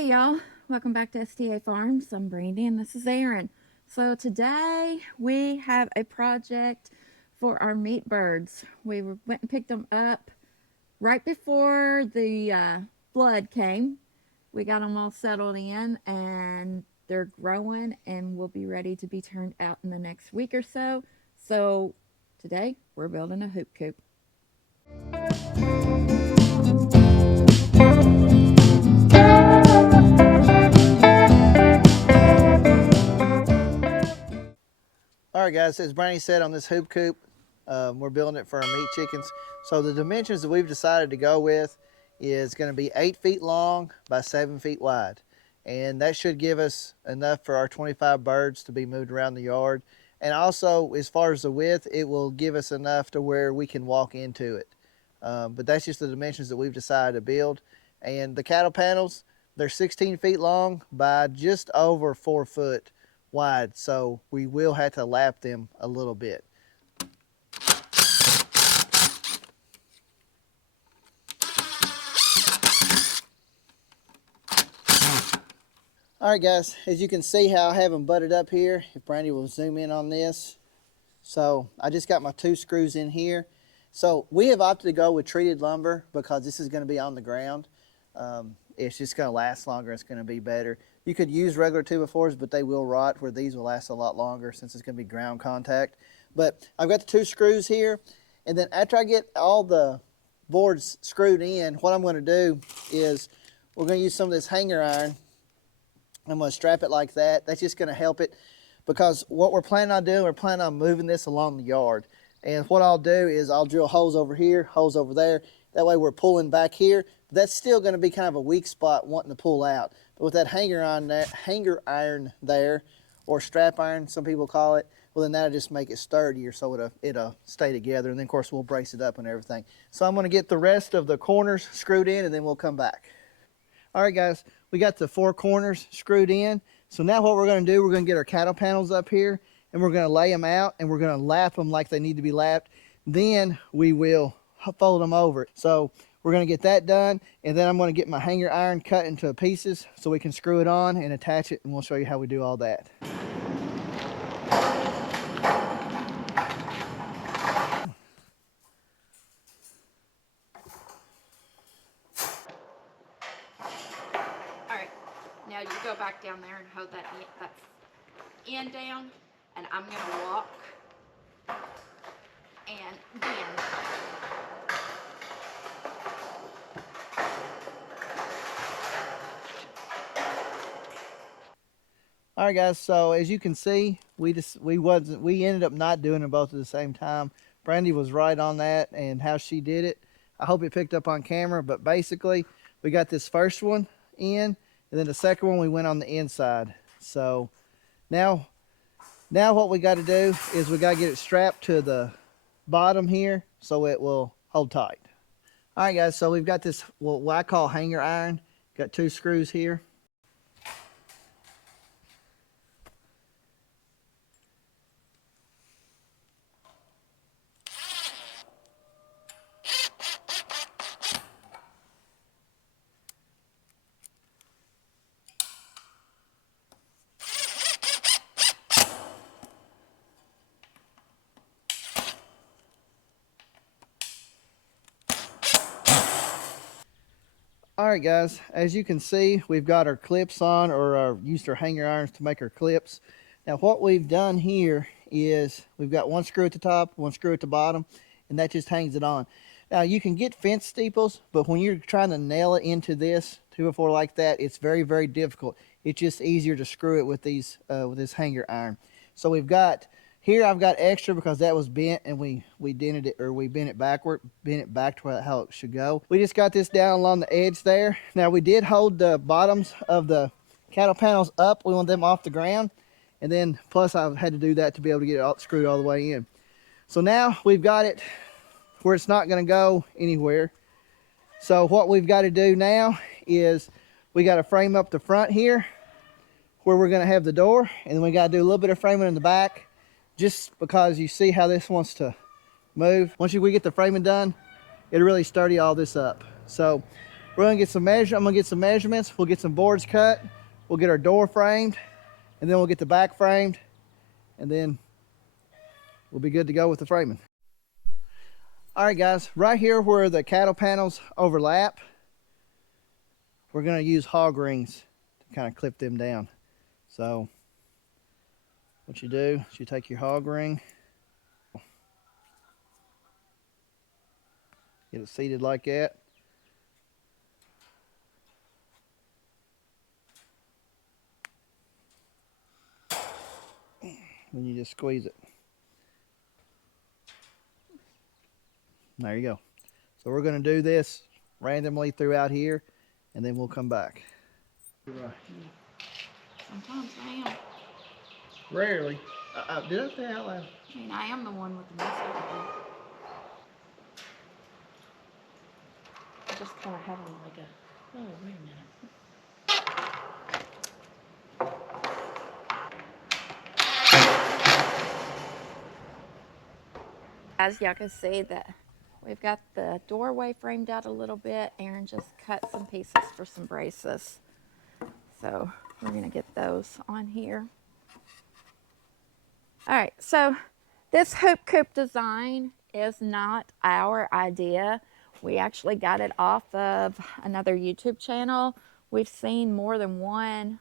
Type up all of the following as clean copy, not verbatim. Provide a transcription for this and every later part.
Hey y'all, welcome back to STA Farms. I'm Brandy and this is Erin. So today we have a project for our meat birds. We went and picked them up right before the flood came. We got them all settled in and they're growing and will be ready to be turned out in the next week or so. So today we're building a hoop coop. All right, guys, as Brandy said, on this hoop coop, we're building it for our meat chickens. So the dimensions that we've decided to go with is going to be 8 feet long by 7 feet wide. And that should give us enough for our 25 birds to be moved around the yard. And also, as far as the width, it will give us enough to where we can walk into it. But that's just the dimensions that we've decided to build. And the cattle panels, they're 16 feet long by just over 4 foot wide, so we will have to lap them a little bit. All right, guys, as you can see how I have them butted up here, if Brandy will zoom in on this. So I just got my 2 screws in here. So we have opted to go with treated lumber because this is going to be on the ground. It's just going to last longer. It's going to be better. You could use regular 2x4s, but they will rot, where these will last a lot longer since it's going to be ground contact. But I've got the 2 screws here, and then after I get all the boards screwed in, what I'm going to do is we're going to use some of this hanger iron. I'm going to strap it like that. That's just going to help it, because what we're planning on doing, we're planning on moving this along the yard. And what I'll do is I'll drill holes over here, holes over there. That way we're pulling back here. That's still going to be kind of a weak spot wanting to pull out. But with that hanger iron there, or strap iron, some people call it, well, then that'll just make it sturdier, so it'll stay together. And then, of course, we'll brace it up and everything. So I'm going to get the rest of the corners screwed in, and then we'll come back. All right, guys, we got the 4 corners screwed in. So now what we're going to do, we're going to get our cattle panels up here, and we're going to lay them out, and we're going to lap them like they need to be lapped. Then we will fold them over. So we're going to get that done, and then I'm going to get my hanger iron cut into pieces so we can screw it on and attach it, and we'll show you how we do all that. All right, now you go back down there and hold that end down, and I'm gonna walk and bend. All right, guys, so as you can see, we ended up not doing them both at the same time. Brandy was right on that and how she did it. I hope it picked up on camera, but basically we got this first one in, and then the second one we went on the inside. So now what we got to do is we got to get it strapped to the bottom here so it will hold tight. All right, guys, so we've got this, what I call hanger iron. Got 2 screws here. All right, guys, as you can see, we've got our clips on, or used our hanger irons to make our clips. Now what we've done here is we've got 1 screw at the top, 1 screw at the bottom, and that just hangs it on. Now you can get fence steeples, but when you're trying to nail it into this 2x4 like that, it's very, very difficult. It's just easier to screw it with with this hanger iron. So we've got here, I've got extra because that was bent, and we dented it, or we bent it back to how it should go. We just got this down along the edge there. Now we did hold the bottoms of the cattle panels up. We want them off the ground, and then plus I've had to do that to be able to get it all screwed all the way in. So now we've got it where it's not going to go anywhere. So what we've got to do now is we got to frame up the front here where we're going to have the door, and then we got to do a little bit of framing in the back, just because you see how this wants to move. Once we get the framing done, it'll really sturdy all this up. So We're gonna get some I'm gonna get some measurements. We'll get some boards cut. We'll get our door framed, and then we'll get the back framed, and then we'll be good to go with the framing. All right, guys, right here where the cattle panels overlap, we're gonna use hog rings to kind of clip them down. So what you do is you take your hog ring, get it seated like that. Then you just squeeze it. There you go. So we're going to do this randomly throughout here, and then we'll come back. Sometimes I am. Rarely. Did I say out loud? I mean, I am the one with the mess everything. I just kind of have them like a, oh, wait a minute. As y'all can see that we've got the doorway framed out a little bit. Aaron just cut some pieces for some braces. So we're gonna get those on here. All right, so this hoop coop design is not our idea. We actually got it off of another YouTube channel. We've seen more than one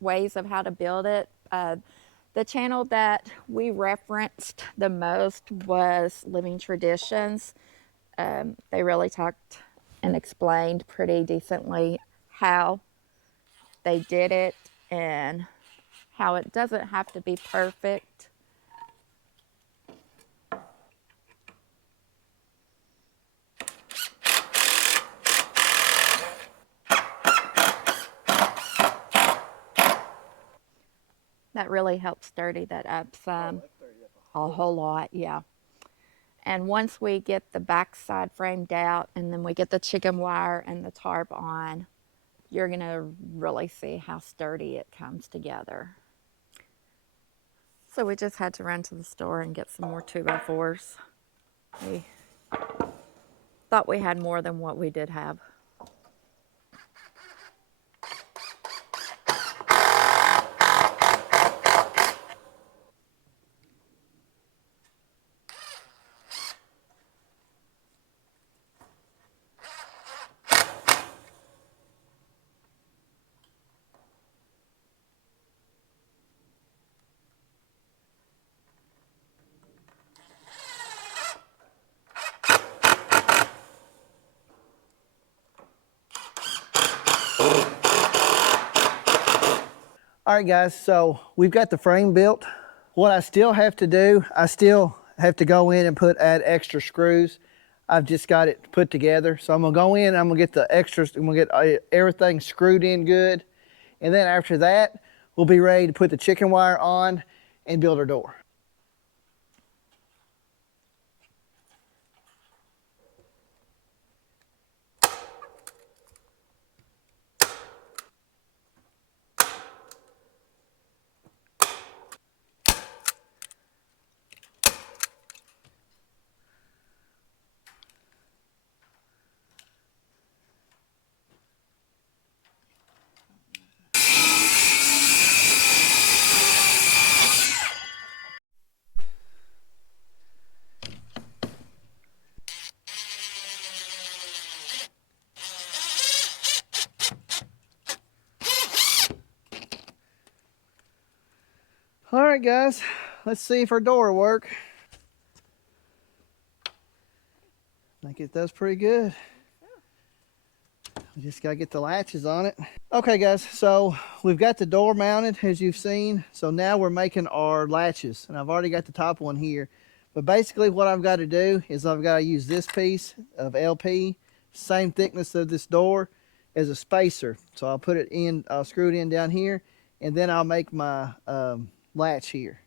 ways of how to build it. The channel that we referenced the most was Living Traditions. They really talked and explained pretty decently how they did it and how it doesn't have to be perfect. That really helps sturdy that up some. A whole lot, yeah. And once we get the backside framed out and then we get the chicken wire and the tarp on, you're gonna really see how sturdy it comes together. So we just had to run to the store and get some more 2x4s. We thought we had more than what we did have. All right, guys, so we've got the frame built. What I still have to do, I still have to go in and add extra screws. I've just got it put together. So I'm gonna go in, I'm gonna get the extras, I'm gonna get everything screwed in good. And then after that, we'll be ready to put the chicken wire on and build our door. All right, guys, let's see if our door will work. I think it does pretty good. We just gotta get the latches on it. Okay, guys, so we've got the door mounted, as you've seen. So now we're making our latches, and I've already got the top one here. But basically what I've got to do is I've got to use this piece of LP, same thickness of this door, as a spacer. So I'll put it in, I'll screw it in down here, and then I'll make my latch here.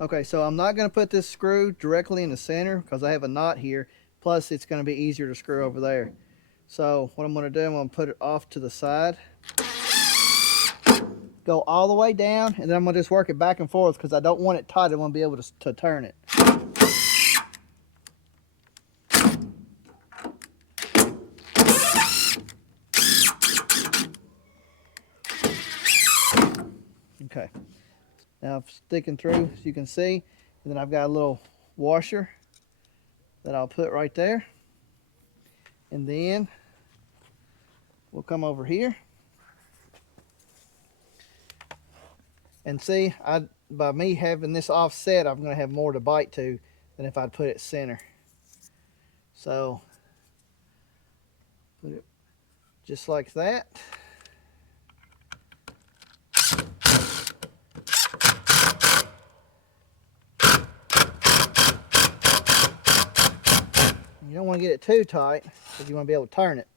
Okay, so I'm not going to put this screw directly in the center because I have a knot here. Plus, it's going to be easier to screw over there. So what I'm going to do, I'm going to put it off to the side. go all the way down, and then I'm going to just work it back and forth because I don't want it tight. I want to be able to turn it. Okay. Now I'm sticking through, as you can see, and then I've got a little washer that I'll put right there. And then we'll come over here. And see, by me having this offset, I'm going to have more to bite to than if I'd put it center. So, put it just like that. You don't want to get it too tight because you want to be able to turn it.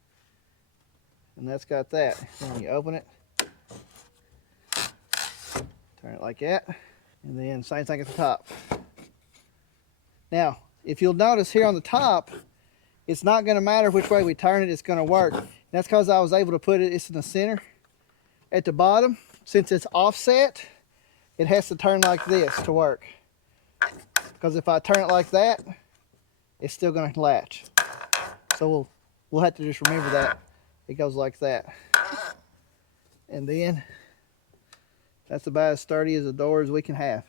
And that's got that. Then you open it, turn it like that, and then same thing at the top. Now, if you'll notice here on the top, it's not going to matter which way we turn it, it's going to work. And that's because I was able to put it's in the center. At the bottom, since it's offset, it has to turn like this to work. Because if I turn it like that, it's still going to latch. So we'll have to just remember that. It goes like that. And then that's about as sturdy as a door as we can have.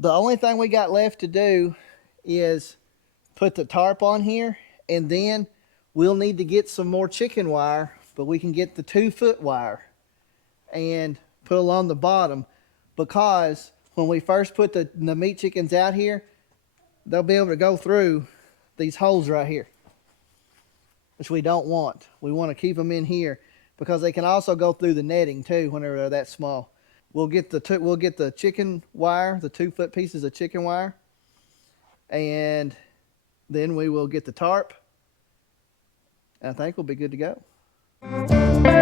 The only thing we got left to do is put the tarp on here, and then we'll need to get some more chicken wire, but we can get the 2-foot wire and put along the bottom, because when we first put the meat chickens out here, they'll be able to go through these holes right here, which we don't want. We want to keep them in here because they can also go through the netting too whenever they're that small. We'll get the chicken wire, the 2-foot pieces of chicken wire, and then we will get the tarp. I think we'll be good to go.